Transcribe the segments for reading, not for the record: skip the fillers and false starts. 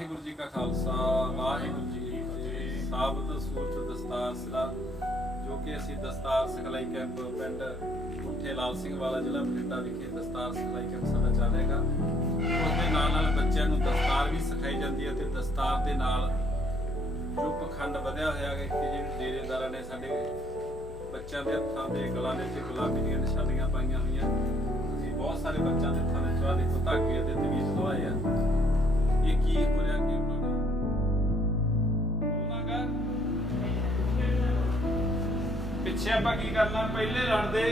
वाहिगुरू जी का खालसा वाहिगुरू जी की फतेह। साबत सूरत दस्तार सिरा जो कि ਅਸੀਂ ਦਸਤਾਰ ਸਿਖਲਾਈ ਕੈਂਪ ਪਿੰਡ ਉੱਠੇ ਲਾਲ ਸਿੰਘ ਵਾਲਾ ਜ਼ਿਲ੍ਹਾ ਬਠਿੰਡਾ ਵਿਖੇ ਦਸਤਾਰ ਸਿਖਲਾਈ ਕੈਂਪ ਸਾਡਾ ਚੱਲੇਗਾ। ਉਸ ਦੇ ਨਾਲ ਬੱਚਿਆਂ ਨੂੰ ਦਸਤਾਰ ਵੀ ਸਿਖਾਈ ਜਾਂਦੀ ਹੈ ਤੇ ਦਸਤਾਰ ਦੇ ਨਾਲ ਜੋ ਪਖੰਡ ਵਧਿਆ ਹੋਇਆ ਹੈ ਕਿ ਜਿਹੜੇ ਡੇਰੇਦਾਰਾਂ ਨੇ ਸਾਡੇ ਬੱਚਿਆਂ ਦੇ ਹੱਥਾਂ ਦੇ ਗਲਾਂ ਦੇ ਵਿੱਚ ਗੁਲਾਬੀ ਦੀਆਂ ਨਿਸ਼ਾਨੀਆਂ ਪਾਈਆਂ ਹੋਈਆਂ। ਅਸੀਂ ਬਹੁਤ ਸਾਰੇ ਬੱਚਿਆਂ ਦੇ ਹੱਥਾਂ ਵਿੱਚ ਦੇਖੋ ਧਾਗੇ ਅਤੇ ਤਵੀਜ਼ ਲਵਾਏ ਆ। ਇਹ ਕੀ ਹੋ ਰਿਹਾ ਕਿ ਉਹਨਾਂ ਨੇ ਬੋਲਣਾਗਾ ਪਿੱਛੇ ਆਪਾਂ ਕੀ ਕਰਨਾ, ਪਹਿਲੇ ਲੜ ਦੇ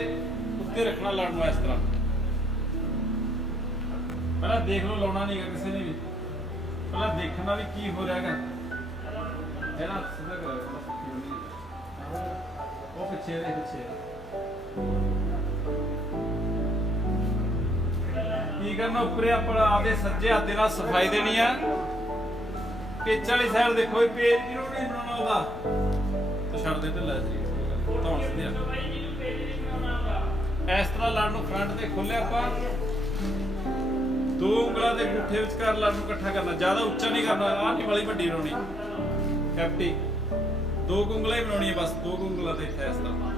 ਉੱਤੇ ਰੱਖਣਾ ਲੜ ਨੂੰ ਇਸ ਤਰ੍ਹਾਂ। ਪਹਿਲਾਂ ਦੇਖ ਲਓ, ਲਾਉਣਾ ਨਹੀਂਗਾ ਕਿਸੇ ਨੇ ਵੀ, ਪਹਿਲਾਂ ਦੇਖਣਾ ਵੀ ਕੀ ਹੋ ਰਿਹਾ ਹੈਗਾ। ਇਹਨਾਂ ਸਿੱਧਾ ਕਰੋ ਉਹ ਪਿੱਛੇ ਦੇ ਪਿੱਛੇ ਕੀ ਕਰਨਾ, ਉੱਪਰੇ ਆਪਣਾ ਆਪਦੇ ਸੱਜੇ ਹੱਥ ਦੇ ਨਾਲ ਸਫਾਈ ਦੇਣੀ ਆ। ਪੇਚ ਵਾਲੀ ਸਾਈਡ ਦੇਖੋ, ਇਹ ਪੇਜ ਕਿਉਂ ਨਹੀਂ ਬਣਾਉਣਾ ਉਹਦਾ ਤਾਂ ਛੱਡ ਦੇ ਢਿੱਲਾ ਜੀ ਧੌਣ ਸਿੱਧਿਆ। ਇਸ ਤਰ੍ਹਾਂ ਲੜ ਨੂੰ ਫਰੰਟ ਤੇ ਖੋਲਿਆ ਆਪਾਂ, ਦੋ ਉਂਗਲਾਂ ਦੇ ਅੰਗੂਠੇ ਵਿਚਕਾਰ ਲੜ ਨੂੰ ਇਕੱਠਾ ਕਰਨਾ, ਜ਼ਿਆਦਾ ਉੱਚਾ ਨਹੀਂ ਕਰਨਾ। ਆਹ ਨਹੀਂ ਵਾਲੀ ਵੱਡੀ ਬਣਾਉਣੀ ਕੈਪਟੀ, ਦੋ ਉਂਗਲਾਂ ਹੀ ਬਣਾਉਣੀਆਂ ਬਸ, ਦੋ ਉਂਗਲਾਂ ਤੇ ਇੱਥੇ ਇਸ ਤਰ੍ਹਾਂ।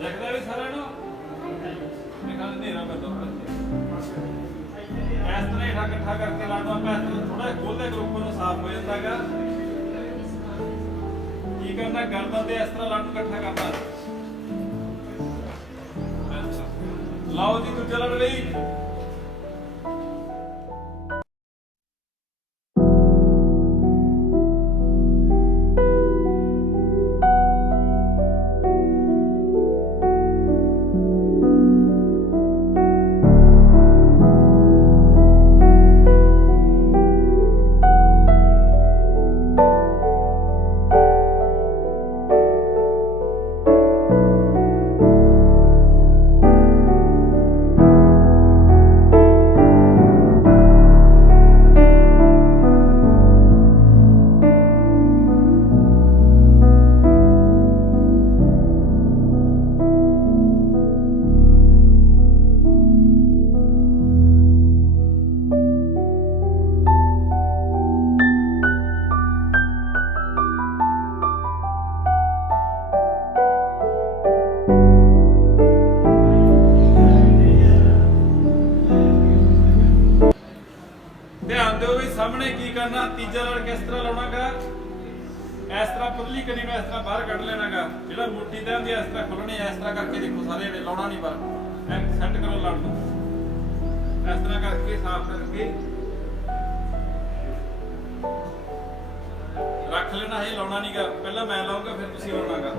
ਦੇਖਦਾ ਵੀ ਸਾਰਿਆਂ ਨੂੰ ਨਿਕਾਲ ਹਨੇਰਾ ਪੈਂਦਾ ਇਸ ਤਰ੍ਹਾਂ ਹੇਠਾਂ ਇਕੱਠਾ ਕਰਕੇ ਲਾਣਾ ਆਪਾਂ। ਥੋੜਾ ਖੋਲਦੇ ਗਰੁੱਪ ਨੂੰ ਸਾਫ਼ ਹੋ ਜਾਂਦਾ ਹੈਗਾ। ਕੀ ਕਰਨਾ, ਗਰਦਨ ਤੇ ਇਸ ਤਰ੍ਹਾਂ ਲਾਣ ਨੂੰ ਇਕੱਠਾ ਕਰਨਾ। ਲਾਓ ਜੀ ਦੂਜਾ ਲੜ ਲਈ। ਸਾਹਮਣੇ ਕੀ ਕਰਨਾ, ਤੀਜਾ ਲੜ ਕਿਸ ਤਰ੍ਹਾਂ ਲਾਉਣਾਗਾ, ਇਸ ਤਰ੍ਹਾਂ ਪਤਲੀ ਕਰੀ ਨੂੰ ਇਸ ਤਰ੍ਹਾਂ ਬਾਹਰ ਕੱਢ ਲੈਣਾਗਾ। ਜਿਹੜਾ ਮੋਟੀ ਤੇ ਹੁੰਦੀ ਇਸ ਤਰ੍ਹਾਂ ਖੋਲਣੀ, ਇਸ ਤਰ੍ਹਾਂ ਕਰਕੇ ਦੇਖੋ ਸਾਰੇ ਨੇ ਲਾਉਣਾ ਨਹੀਂ ਪਰ ਸੈੱਟ ਕਰੋ ਲੜ ਨੂੰ ਇਸ ਤਰ੍ਹਾਂ ਕਰਕੇ ਸਾਫ਼ ਕਰਕੇ ਰੱਖ ਲੈਣਾ। ਇਹ ਲਾਉਣਾ ਨਹੀਂਗਾ, ਪਹਿਲਾਂ ਮੈਂ ਲਾਉਂਗਾ ਫਿਰ ਤੁਸੀਂ ਲਾਉਣਾਗਾ।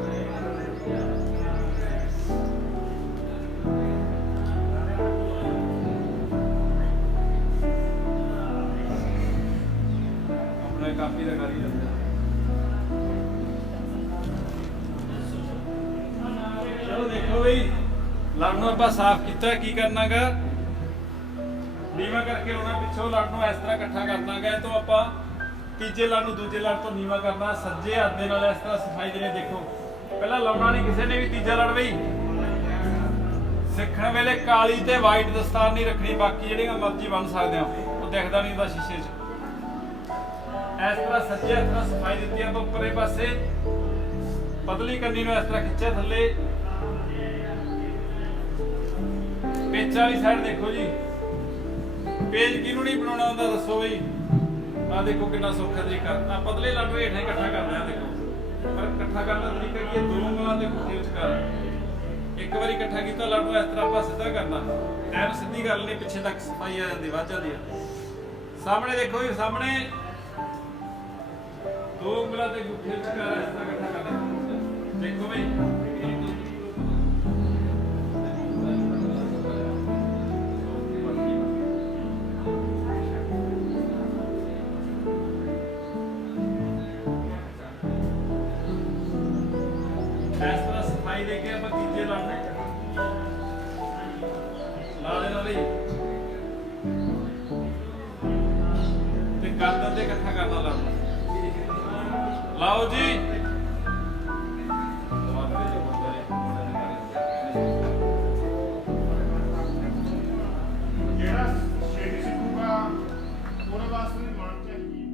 ਕਾਪੀ ਦਾ ਕਰੀ ਜਾਂਦੇ ਚਲੋ ਦੇਖੋ ਬਈ, ਲੜ ਨੂੰ ਆਪਾਂ ਸਾਫ਼ ਕੀਤਾ। ਕੀ ਕਰਨਾਗਾ, ਨੀਵਾ ਕਰਕੇ ਲਾਉਣਾ ਪਿੱਛੋਂ ਲੜ ਨੂੰ ਇਸ ਤਰ੍ਹਾਂ ਇਕੱਠਾ ਕਰਨਾਗਾ। ਤੋਂ ਆਪਾਂ ਤੀਜੇ ਲੜ ਨੂੰ ਦੂਜੇ ਲੜ ਤੋਂ ਨੀਵਾ ਕਰਨਾ, ਸੱਜੇ ਹੱਥ ਦੇ ਨਾਲ ਇਸ ਤਰ੍ਹਾਂ ਸਫਾਈ ਦੇਣੀ। ਦੇਖੋ ਪਹਿਲਾਂ ਲਾਉਣਾ ਨਹੀਂ ਕਿਸੇ ਨੇ ਵੀ ਤੀਜਾ ਲੜ ਬਈ। ਸਿੱਖਣ ਵੇਲੇ ਕਾਲੀ ਤੇ ਵਾਈਟ ਦਸਤਾਰ ਨਹੀਂ ਰੱਖਣੀ, ਬਾਕੀ ਜਿਹੜੀਆਂ ਮਰਜ਼ੀ ਬਣ ਸਕਦੇ ਆ, ਉਹ ਦਿਖਦਾ ਨਹੀਂ ਹੁੰਦਾ ਸ਼ੀਸ਼ੇ 'ਚ। ਇਸ ਤਰ੍ਹਾਂ ਸੱਜੇ ਹੱਥ ਨਾਲ ਸਫਾਈ ਦਿੱਤੀ ਆਪਾਂ, ਉੱਪਰੇ ਪਾਸੇ ਪਤਲੀ ਕੰਨੀ ਨੂੰ ਇਸ ਤਰ੍ਹਾਂ ਖਿੱਚਿਆ ਥੱਲੇ। ਪੇਚ ਵਾਲੀ ਸਾਈਡ ਦੇਖੋ ਜੀ, ਪੇਜ ਕਿਹਨੂੰ ਨਹੀਂ ਬਣਾਉਣਾ ਹੁੰਦਾ ਦੱਸੋ ਬਈ। ਆਹ ਦੇਖੋ ਕਿੰਨਾ ਸੌਖਾ ਤਰੀਕਾ, ਆ ਪਤਲੇ ਲੱਡੂ ਹੇਠਾਂ ਇਕੱਠਾ ਕਰਨਾ ਹੈ। ਦੇਖੋ ਪਰ ਇਕੱਠਾ ਕਰਨ ਦਾ ਤਰੀਕਾ ਕੀ ਹੈ, ਦੋ ਉਂਗਲਾਂ ਦੇ ਗੁੱਠੇ ਵਿਚਕਾਰ ਇੱਕ ਵਾਰੀ ਇਕੱਠਾ ਕੀਤਾ ਲੱਡੂ ਇਸ ਤਰ੍ਹਾਂ ਆਪਾਂ ਸਿੱਧਾ ਕਰਨਾ। ਐਨ ਸਿੱਧੀ ਗੱਲ ਨਹੀਂ, ਪਿੱਛੇ ਤੱਕ ਸਫਾਈ ਆ ਜਾਂਦੀ ਵੱਧ ਜਾਂਦੀ ਆ। ਸਾਹਮਣੇ ਦੇਖੋ ਜੀ, ਸਾਹਮਣੇ ਦੋ ਉਂਗਲਾਂ ਦੇ ਗੁੱਠੇ ਵਿਚਕਾਰ ਇਸ ਤਰ੍ਹਾਂ ਇਕੱਠਾ ਕਰਨਾ। ਦੇਖੋ ਬਈ ਇਸ ਤਰ੍ਹਾਂ ਸਫਾਈ ਦੇ ਕੇ ਆਪਾਂ ਤੀਜੇ ਲਾਣੇ ਲਾ ਦੇਣਾ ਲਈ ਤੇ ਗਰਦਨ ਤੇ ਇਕੱਠਾ ਕਰਨਾ ਲਾਣਾ। ਲਾਓ ਜੀ। ਜਿਹੜਾ ਛੇਤੀ ਸਿੱਖੂਗਾ ਉਹਦੇ ਵਾਸਤੇ ਵੀ ਮਾਣ ਚਾਹੀਦੀ ਹੈ।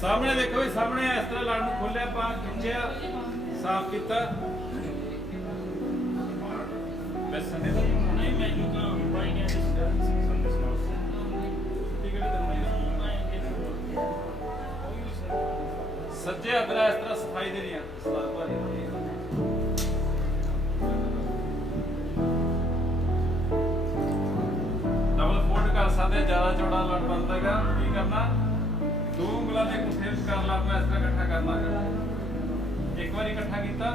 ਸਾਹਮਣੇ ਦੇਖੋ ਜੀ, ਸਾਹਮਣੇ ਇਸ ਤਰ੍ਹਾਂ ਲੜ ਨੂੰ ਖੋਲਿਆ, ਪਾ ਖਿੱਚਿਆ, ਸਾਫ਼ ਕੀਤਾ। ਬੈਸਣ ਦੇ ਨਹੀਂ ਮੈਨੂੰ ਤਾਂ ਬਾਈ ਨੇ ਸੰਦੇਸ਼ ਨਾਲ ਟਿਕਟ ਕਰਨੀ ਸੱਜੇ ਹੱਥ ਨਾਲ ਇਸ ਤਰ੍ਹਾਂ ਸਫਾਈ ਦੇਣੀ ਆ। ਸਲਾਦ ਭਾਰੀ ਡਬਲ ਫੋਲਡ ਕਰ ਸਕਦੇ, ਜ਼ਿਆਦਾ ਚੌੜਾ ਲੜ ਬਣਦਾ ਹੈਗਾ। ਕੀ ਕਰਨਾ, ਦੋ ਉਂਗਲਾਂ ਦੇ ਗੁੱਠੇ ਵਿੱਚ ਕਰ ਲਾ, ਇਸ ਤਰ੍ਹਾਂ ਇਕੱਠਾ ਕਰਨਾ ਹੈਗਾ। ਇੱਕ ਵਾਰੀ ਇਕੱਠਾ ਕੀਤਾ,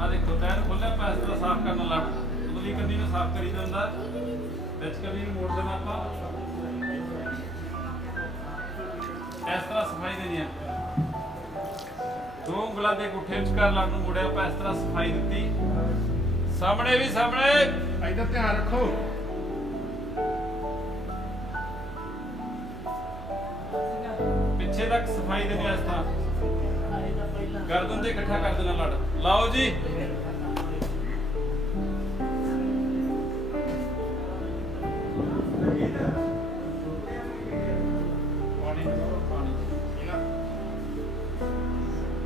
ਆ ਦੇਖੋ ਤੈਨ ਖੋਲਿਆ, ਆਪਾਂ ਇਸ ਤਰ੍ਹਾਂ ਸਾਫ਼ ਕਰਨ ਲੱਗ। ਉਤਲੀ ਕੰਨੀ ਨੂੰ ਸਾਫ਼ ਕਰੀ ਜਾਂਦਾ, ਵਿੱਚ ਕੰਨੀ ਨੂੰ ਮੋੜ ਦੇਣਾ ਆਪਾਂ। ਇਸ ਤਰ੍ਹਾਂ ਸਫਾਈ ਦੇਣੀ ਆ। ਦੋ ਉਂਗਲਾਂ ਦੇ ਗੁੱਠੇ ਵਿੱਚ ਕਰ ਲਾ ਨੂੰ ਮੋੜਿਆ, ਆਪਾਂ ਇਸ ਤਰ੍ਹਾਂ ਸਫਾਈ ਦਿੱਤੀ। ਸਾਹਮਣੇ ਵੀ ਸਾਹਮਣੇ ਇੱਧਰ ਧਿਆਨ ਰੱਖੋ। ਪਿੱਛੇ ਤੱਕ ਸਫਾਈ ਦੇਣੀ ਇਸ ਤਰ੍ਹਾਂ। ਗਰਦਨ ਤੇ ਇਕੱਠਾ ਕਰ ਦੇਣਾ ਲੜ। ਲਾਓ ਜੀ।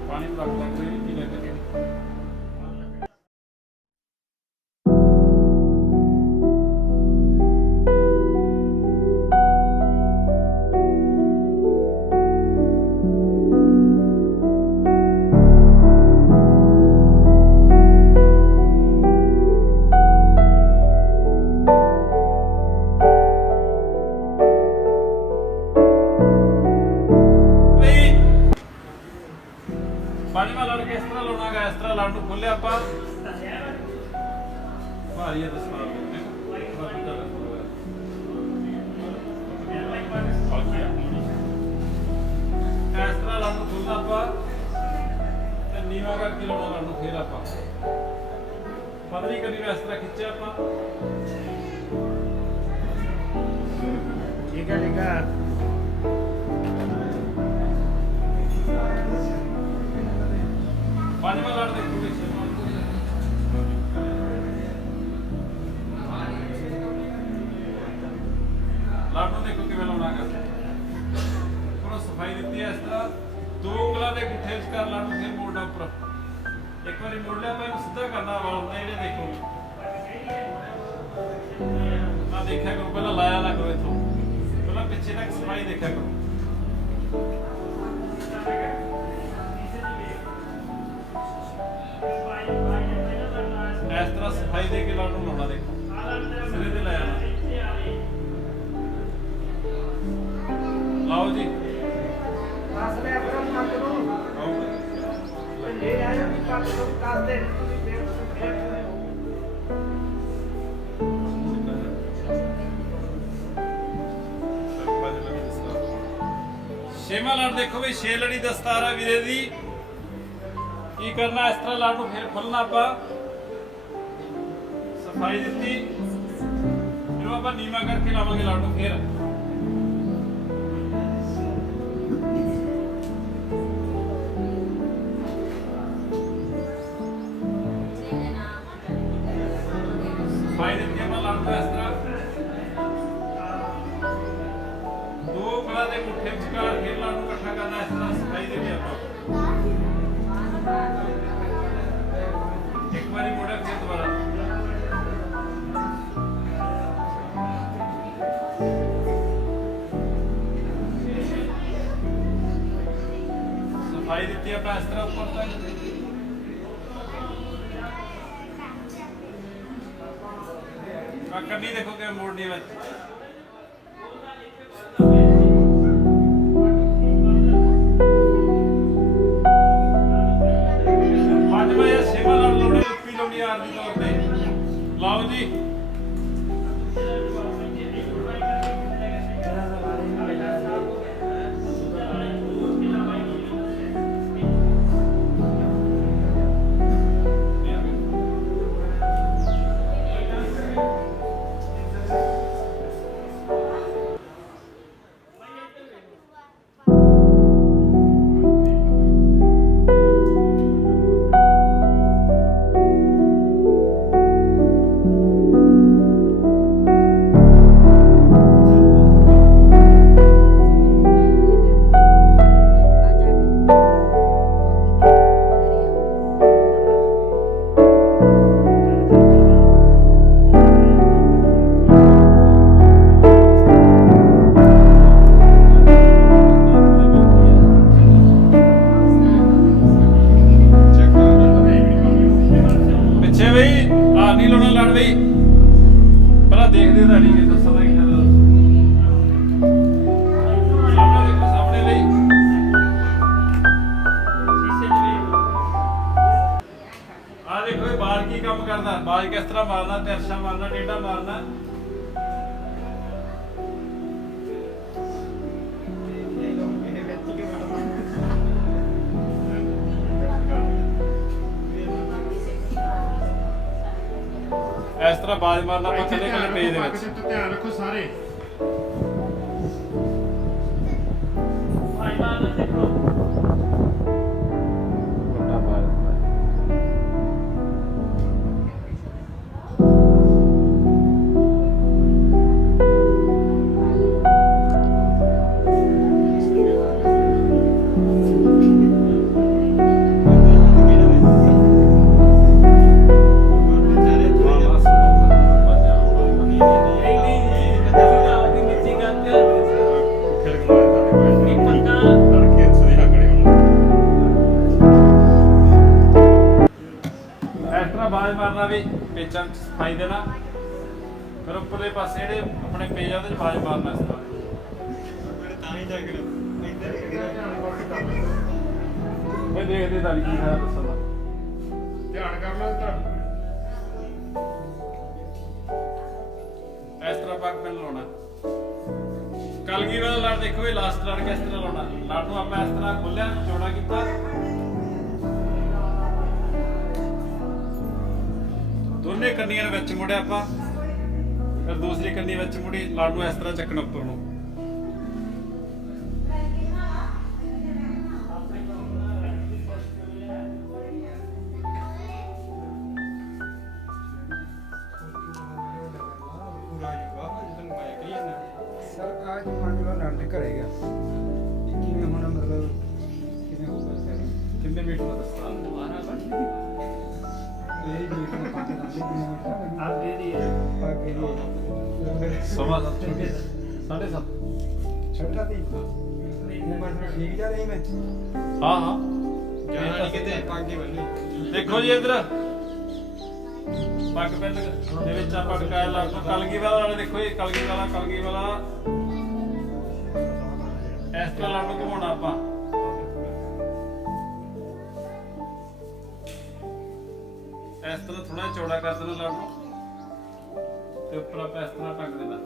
ਪਾਣੀ ਰੱਖ ਲੈ, ਕੋਈ ਰੀਤੀ ਨਾ ਕਰੇ। ਪੰਜਵਾਂ ਲੜ ਕੇ ਇਸ ਤਰ੍ਹਾਂ ਲਾਉਣਾ ਗਾ। ਇਸ ਤਰ੍ਹਾਂ ਲੜ ਨੂੰ ਖੋਲਿਆ ਆਪਾਂ, ਭਾਰੀ ਹੈ ਦਸਤਾਰ ਇਸ ਤਰ੍ਹਾਂ ਲੜ ਨੂੰ ਖੋਲਣਾ ਆਪਾਂ ਤੇ ਨੀਵਾਂ ਕਰਕੇ ਲਾਉਣਾ ਲੜ ਨੂੰ। ਫੇਰ ਆਪਾਂ ਪਤਲੀ ਕਰੀ ਨੂੰ ਇਸ ਤਰ੍ਹਾਂ ਖਿੱਚਿਆ ਆਪਾਂ। ਠੀਕ ਹੈ, ਠੀਕ ਹੈ। ਪੰਜਵਾਂ ਲੜ ਦੇਖੋ ਵਿੱਚ ਲੜ ਨੂੰ ਦੇਖੋ ਕਿਵੇਂ ਲਾਉਣਾ ਗਾ। ਪੂਰਾ ਸਫਾਈ ਦਿੱਤੀ ਹੈ ਇਸ ਤਰ੍ਹਾਂ। ਦੋ ਉਂਗਲਾਂ ਦੇ ਗੁੱਠੇ ਵਿੱਚ ਕਰ ਲੜ ਨੂੰ, ਫਿਰ ਮੋੜਨਾ ਉੱਪਰ। ਇੱਕ ਵਾਰੀ ਮੋੜ ਲਿਆ, ਆਪਾਂ ਇਹਨੂੰ ਸਿੱਧਾ ਕਰਨਾ ਵਾਲ ਹੁੰਦਾ ਜਿਹੜੇ ਦੇਖੋ। ਆ ਦੇਖਿਆ ਕਰੋ, ਪਹਿਲਾਂ ਲਾਇਆ ਨਾ ਕਰੋ ਇੱਥੋਂ, ਪਹਿਲਾਂ ਪਿੱਛੇ ਤੱਕ ਸਫਾਈ ਦੇਖਿਆ ਕਰੋ। ਇਸ ਤਰ੍ਹਾਂ ਸਫਾਈ ਦੇ ਕੇ ਲੜ ਨੂੰ ਲਾਉਣਾ। ਦੇਖੋ ਸਿਰੇ ਤੇ ਲਾਇਆ ਨਾ। ਲਾਓ ਜੀ। ਦੱਸ ਲੈ ਆਪਣਾ ਮੱਕ ਨੂੰ ਭੰਡੇ ਆਇਆ ਵੀ ਕੱਟ ਤੋਂ ਕਰਦੇ। ਛੇਵਾਂ ਲੜ ਦੇਖੋ ਵੀ 6 ਲੜੀ ਦਸਤਾਰ ਆ ਵੀਰੇ ਦੀ। ਕੀ ਕਰਨਾ, ਇਸ ਤਰ੍ਹਾਂ ਲੜ ਨੂੰ ਫਿਰ ਖੋਲਣਾ ਆਪਾਂ। ਸਫਾਈ ਦਿੱਤੀ, ਇਹਨੂੰ ਆਪਾਂ ਨੀਵਾਂ ਕਰਕੇ ਲਾਵਾਂਗੇ ਲੜ ਨੂੰ ਫਿਰ। ਸਫਾਈ ਦਿੱਤੀ ਆਪਾਂ ਲੜ ਨੂੰ ਇਸ ਤਰ੍ਹਾਂ। ਦੋ ਕਲਾ ਦੇ ਮੁੱਠੇ ਵਿਚਕਾਰ ਫਿਰ ਲੜ ਨੂੰ ਇਕੱਠਾ ਕਰਨਾ ਇਸ ਤਰ੍ਹਾਂ। ਸਫਾਈ ਦਿੱਤੀ ਆਪਾਂ ਇੱਕ ਵਾਰੀ ਮੋੜਿਆ ਫਿਰ ਦੁਬਾਰਾ। ਸਫਾਈ ਦਿੱਤੀ ਆਪਾਂ ਇਸ ਤਰ੍ਹਾਂ ਉੱਪਰ ਤੱਕ। ਕੰਨੀ ਦੇਖੋ ਕਿ ਮੋੜਨੀ ਵਿੱਚ ਪੰਜਵਾਂ ਜਾਂ ਛੇਵਾਂ ਲੜ ਲਾਉਣੀ, ਉੱਪੀ ਲਾਉਣੀ ਆਰਜੀ ਤੌਰ ਤੇ। ਲਾਓ ਜੀ। बाज किस तरह मारना, तिरछा मारना, टेढ़ा मारना। इस तरह बाज मारना पत्थर के पेज दे विच। ध्यान रखो सारे। बाज मारना भी पेचा सफाई देना, फिर उपरले पासे जेडे अपने पेज आ ओहदे बाज मारना इस तरह। देखते तारी की है दसो ध्यान करना इस तरह पग पिन लाना। कलगी वाला लड़ देखो, लास्ट लड़ किस तरह लाना। लड़ नूं आपां इस तरह खोलिया, चौड़ा किया, दोने कन्नियां विच मुड़िया आपां, फिर दूसरी कन्नी विच मुड़ी, लड़ नूं इस तरह चकना उपर नूं। सर आज मान लो लड़ घरे गया किवें होना, मतलब किवें होगा सर? कितने मीटर का दस्ता दोबारा मेरी मीटर में पाके दे मीटर आप दे दिए पाके दिए सवा 7:30 छोटा थी मैं मतलब ठीक जा रही मैं। हां हां जाना नहीं किते पाके बन्नी। देखो जी इधर पग पिन दे विच आ पटकाया लड़ नूं। कलगी वाला देखो, ये कलगी वाला इस तरह लड़ नूं घुमाउणा आपां। इस तरह थोड़ा चौड़ा कर देना लड़ नूं ते उपर आप इस तरह टंग देना।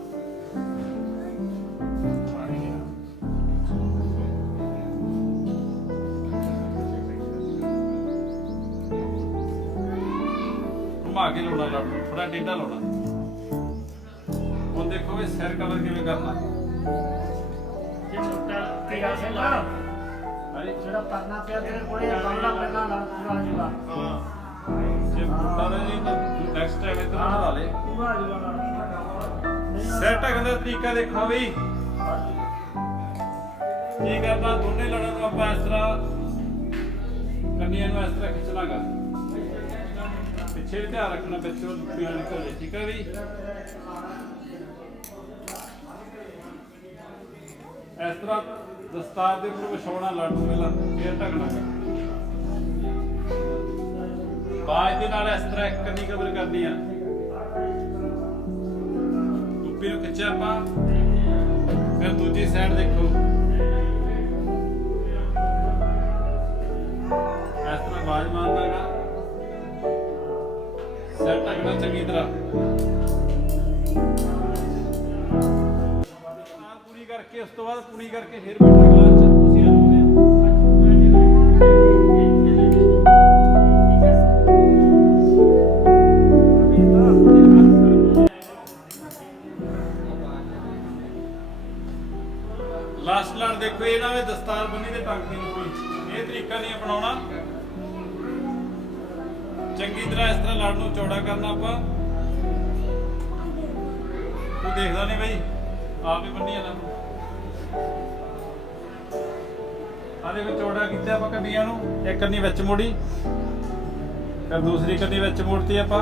घुमा के लाना लड़ ਨੂੰ ਥੋੜਾ ਟੇਢਾ ਲਾਉਣਾ। ਹੁਣ ਦੇਖੋ ਵੀ ਸਿਰ ਕਵਰ ਕਿਵੇਂ ਕਰਨਾ। ਇਹ ਛੋਟਾ ਤੇਰਾ ਸੇਲਾ ਹਾਂਜੀ ਜਿਹੜਾ ਪਰਨਾ ਪਿਆ ਤੇਰੇ ਕੋਲੇ ਬੰਗਲਾ ਪਹਿਲਾਂ ਨਾਲ ਪੂਰਾ ਜੂਗਾ ਜੇ ਮੁੰਡਾ ਦਾ ਜੀ ਨੈਕਸਟ ਟਾਈਮ ਇਧਰ ਬਣਾ ਲੇ। ਪੂਰਾ ਜੂਗਾ ਸਿਰ ਢੱਕਣ ਦਾ ਤਰੀਕਾ ਦੇਖੋ ਵੀ ਕੀ ਕਰਨਾ। ਦੋਨੇ ਲੜਾਂ ਨੂੰ ਆਪਾਂ ਇਸ ਤਰ੍ਹਾਂ ਕੰਨੀਆਂ ਨੂੰ ਇਸ ਤਰ੍ਹਾਂ ਖਿੱਚ ਲਾਂਗਾ। ਪਿੱਛੇ ਵੀ ਧਿਆਨ ਰੱਖਣਾ ਪਿੱਛੋਂ ਲੁੱਪੀਆਂ ਨਿਕਲ ਜੇ। ਠੀਕ ਹੈ ਵੀ ਇਸ ਤਰ੍ਹਾਂ ਦਸਤਾਰ ਦੇ ਉੱਪਰ ਵਿਛਾਉਣਾ ਲੜ ਨੂੰ ਪਹਿਲਾਂ ਫੇਰ ਢੱਕਣਾ। ਬਾਜ ਦੇ ਨਾਲ ਇਸ ਤਰ੍ਹਾਂ ਇੱਕ ਕੰਨੀ ਕਵਰ ਕਰਨੀ ਆ। ਲੁੱਪੀ ਨੂੰ ਖਿੱਚਿਆ ਆਪਾਂ ਫਿਰ ਦੂਜੀ ਸਾਈਡ ਦੇਖੋ ਇਸ ਤਰ੍ਹਾਂ ਬਾਜ ਮਾਰਨਾ ਹੈਗਾ। ਸਿਰ ਢੱਕਣਾ ਚੰਗੀ ਤਰ੍ਹਾਂ। ਪੂਰੀ ਕਰਕੇ ਉਸ ਤੋਂ ਬਾਅਦ ਪੂਰੀ ਕਰਕੇ ਫਿਰ ਬੈਠਾ ਕਲਾਸ ਚ ਤੁਸੀਂ ਆਉਂਦੇ ਲਾਸਟ ਲੜ ਦੇਖੋ ਇਹਨਾਂ ਵਿੱਚ ਦਸਤਾਰ ਬੰਨੀ ਤੇ ਟੰਗ ਦੀ ਕੋਈ ਇਹ ਤਰੀਕਾ ਨਹੀਂ ਅਪਣਾਉਣਾ। ਚੰਗੀ ਤਰ੍ਹਾਂ ਇਸ ਤਰ੍ਹਾਂ ਲੜ ਨੂੰ ਚੌੜਾ ਕਰਨਾ ਆਪਾਂ। ਤੂੰ ਦੇਖਦਾ ਨਹੀਂ ਬਈ ਆਪ ਹੀ ਬੰਨੀ ਜਾਣਾ। ਆ ਦੇਖੋ ਚੌੜਾ ਕੀਤਾ ਆਪਾਂ ਕੰਨੀਆਂ ਨੂੰ। ਇੱਕ ਕੰਨੀ ਵਿੱਚ ਮੋੜੀ ਫਿਰ ਦੂਸਰੀ ਕੰਨੀ ਵਿੱਚ ਮੋੜਤੀ ਆਪਾਂ।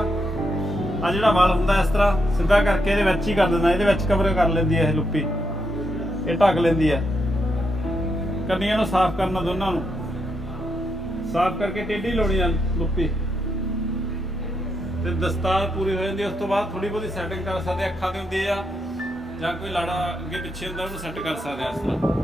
ਆ ਜਿਹੜਾ ਵਾਲ ਹੁੰਦਾ ਇਸ ਤਰ੍ਹਾਂ ਸਿੱਧਾ ਕਰਕੇ ਇਹਦੇ ਵਿੱਚ ਹੀ ਕਰ ਦਿੰਦਾ। ਇਹਦੇ ਵਿੱਚ ਕਵਰ ਕਰ ਲੈਂਦੀ ਹੈ ਇਹ ਲੁੱਪੀ। ਇਹ ਢੱਕ ਲੈਂਦੀ ਹੈ। ਕੰਨੀਆਂ ਨੂੰ ਸਾਫ਼ ਕਰਨਾ ਦੋਨਾਂ ਨੂੰ ਸਾਫ਼ ਕਰਕੇ ਟੇਢੀ ਲਾਉਣੀ ਆ ਲੁੱਪੀ ਤੇ ਦਸਤਾਰ ਪੂਰੀ ਹੋ ਜਾਂਦੀ। ਉਸ ਤੋਂ ਬਾਅਦ ਥੋੜੀ ਬਹੁਤੀ ਸੈਟਿੰਗ ਕਰ ਸਕਦੇ। ਅੱਖਾਂ ਤੇ ਹੁੰਦੀ ਆ ਜਾਂ ਕੋਈ ਲਾੜਾ ਅੱਗੇ ਪਿੱਛੇ ਹੁੰਦਾ ਉਹਨੂੰ ਸੈੱਟ ਕਰ ਸਕਦੇ ਆ ਇਸ ਤਰ੍ਹਾਂ।